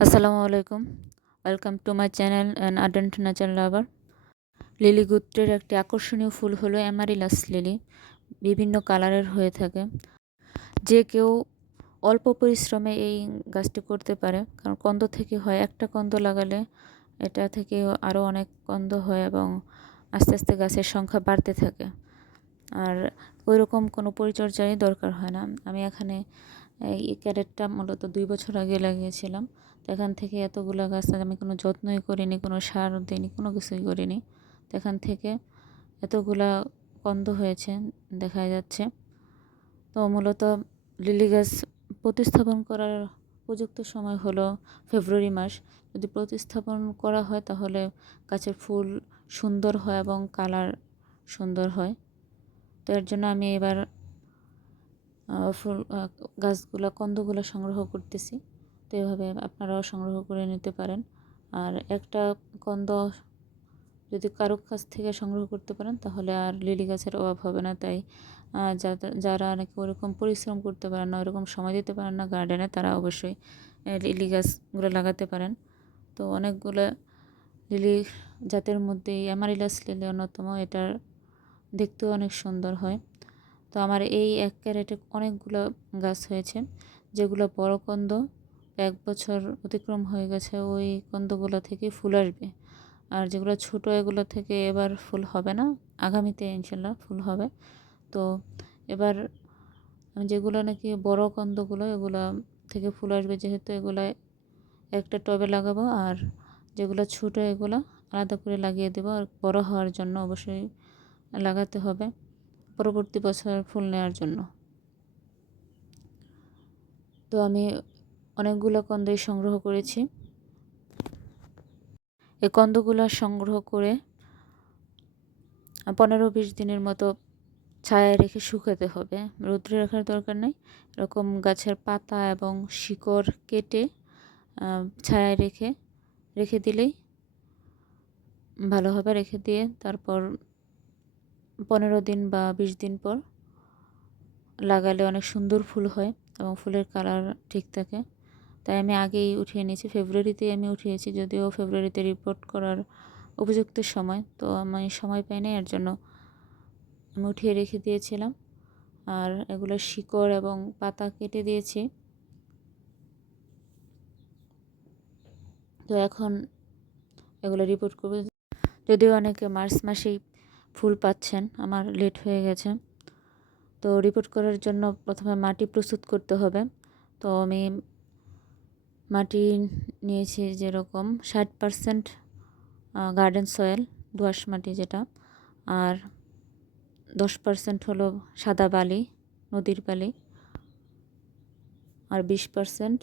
আসসালামু আলাইকুম। Welcome to my channel and ardent nature lover lily গুত্রের একটি আকর্ষণীয় ফুল হলো অ্যামারিলাস লিলি বিভিন্ন কালারের হয়ে থাকে। যে কেউ অল্প পরিশ্রমে এই গাছটি করতে পারে, কারণ কন্দ থেকে হয় একটা কন্দ লাগালে এটা থেকে আরও অনেক কন্দ হয় এবং আস্তে আস্তে গাছের সংখ্যা বাড়তে থাকে। আর ওই রকম কোনো পরিচর্যাই দরকার হয় না। আমি এখানে এই ক্যারেটটা মূলত দুই বছর আগে লাগিয়েছিলাম। তো এখান থেকে এতগুলো গাছ আমি কোনো যত্নই করিনি, কোনো সার দিইনি, কোনো কিছুই করিনি। তো এখান থেকে এতগুলা কন্দ হয়েছে, দেখা যাচ্ছে। তো মূলত লিলি গাছ প্রতিস্থাপন করার উপযুক্ত সময় হলো ফেব্রুয়ারি মাস। যদি প্রতিস্থাপন করা হয় তাহলে গাছের ফুল সুন্দর হয় এবং কালার সুন্দর হয়। তো এর জন্য আমি এবার ফুল গাছগুলো, কন্দগুলো সংগ্রহ করতেছি। তো এভাবে আপনারাও সংগ্রহ করে নিতে পারেন। আর একটা কন্দ যদি কারও কাছ থেকে সংগ্রহ করতে পারেন, তাহলে আর লিলি গাছের অভাব হবে না। তাই যারা নাকি ওরকম পরিশ্রম করতে পারেন না, ওরকম সময় দিতে পারেন না গার্ডেনে তারা অবশ্যই লিলি গাছগুলো লাগাতে পারেন। তো অনেকগুলো লিলি জাতের মধ্যে অ্যামারিলাস লিলি অন্যতম। এটার দেখতেও অনেক সুন্দর হয়। তো আমার এই এক ক্যারেটে অনেকগুলো গাছ হয়েছে, যেগুলো বড় কন্দ। এক বছর অতিক্রম হয়ে গেছে, ওই কন্দগুলো থেকে ফুল আসবে। আর যেগুলো ছোট, এগুলো থেকে এবার ফুল হবে না। আগামীতে ইনশাল্লাহ ফুল হবে। তো এবার আমি যেগুলো নাকি বড় কন্দগুলো, এগুলো থেকে ফুল আসবে, যেহেতু এগুলো একটা টবে লাগাবো, আর যেগুলো ছোট, এগুলো আলাদা করে লাগিয়ে দেবো। আর বড় হওয়ার জন্য অবশ্যই লাগাতে হবে। পরবর্তী বছর ফুল নেওয়ার জন্য। তো আমি অনেকগুলো কন্দই সংগ্রহ করেছি। এই কন্দগুলো সংগ্রহ করে পনেরো বিশ দিনের মতো ছায়া রেখে শুকাতে হবে। রৌদ্রে রাখার দরকার নেই। এরকম গাছের পাতা এবং শিকড় কেটে ছায়ায় রেখে রেখে দিলেই ভালোভাবে রেখে দিয়ে তারপর পনেরো দিন বা বিশ দিন পর লাগালে অনেক সুন্দর ফুল হয় এবং ফুলের কালার ঠিক থাকে। তাই আমি আগেই উঠিয়ে নিয়েছি। ফেব্রুয়ারিতে আমি উঠিয়েছি যদিও ফেব্রুয়ারিতে রিপোর্ট করার উপযুক্ত সময়, তো আমি সময় পাই নাই, এর জন্য আমি উঠিয়ে রেখে দিয়েছিলাম। আর এগুলো শিকড় এবং পাতা কেটে দিয়েছি। তো এখন এগুলো রিপোর্ট করবে। যদিও অনেকে মার্চ মাসেই ফুল পাচ্ছেন, আমার লেট হয়ে গেছে। তো রিপোর্ট করার জন্য প্রথমে মাটি প্রস্তুত করতে হবে। তো আমি মাটি নিয়েছি যেরকম ষাট পারসেন্ট গার্ডেন সয়েল দোয়াশ মাটি যেটা। আর দশ পারসেন্ট হলো সাদা বালি, নদীর বালি। আর বিশ পারসেন্ট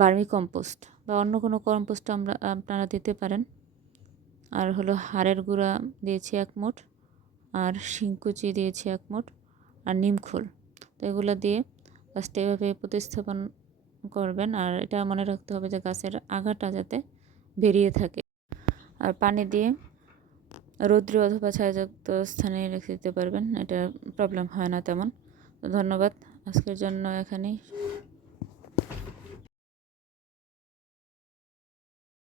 বার্মি কম্পোস্ট বা অন্য কোনো কম্পোস্ট আমরা, আপনারা দিতে পারেন। আর হলো হাড়ের গুঁড়া দিয়েছি এক মুঠ, আর শিংকুচি দিয়েছি এক মুঠ, আর নিমখোল তো এগুলো দিয়ে গাছটা এভাবে প্রতিস্থাপন করবেন, আর এটা মনে রাখতে হবে যে গাছের আগাটা যাতে বেরিয়ে থাকে। আর পানি দিয়ে রৌদ্র অথবা ছায়াযুক্ত স্থানে রেখে দিতে পারবেন, এটা প্রবলেম হয় না তেমন। তো ধন্যবাদ, আজকের জন্য এখানেই।